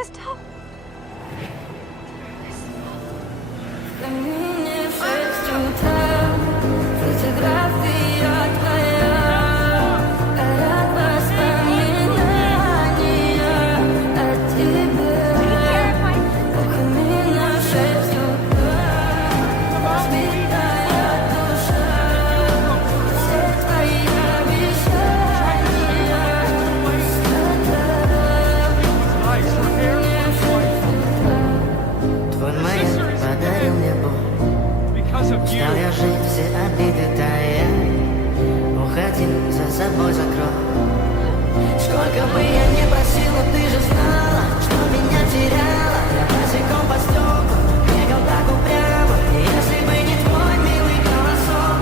Кристал. Стал я жить, все обиды тая. Уходи, за собой закрой. Сколько бы я ни просила, ты же знала, что меня теряла. Я босиком по стеклу бегал так упрямо. И если бы не твой милый голосок,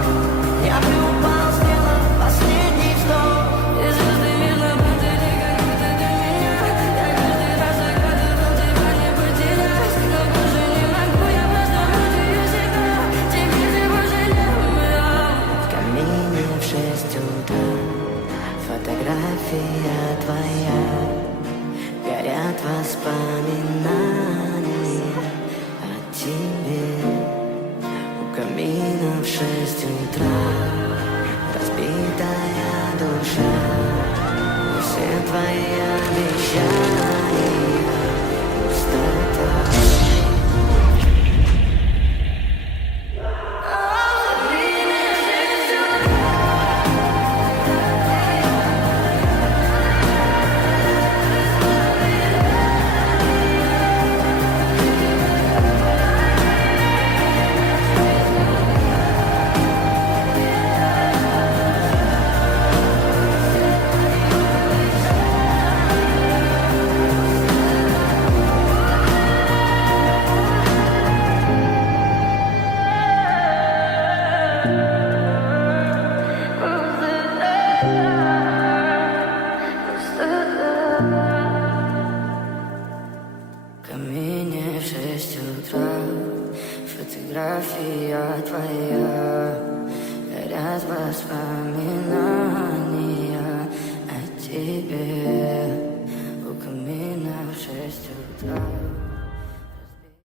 я бы упал, сделал последний вздох. И звезды видно были, как будто до меня. Я каждый раз загадывал тебя не потерять. Но больше не могу, я просто мучаю себя. Теперь ты пожалел меня. В камине в 6 утра фотография твоя. Горят воспоминания о тебе. У камина в 6 утра разбитая душа. И все твои обещания пустота. В камине в 6 утра фотография твоя. Горят воспоминания о тебе. У камина в 6 утра.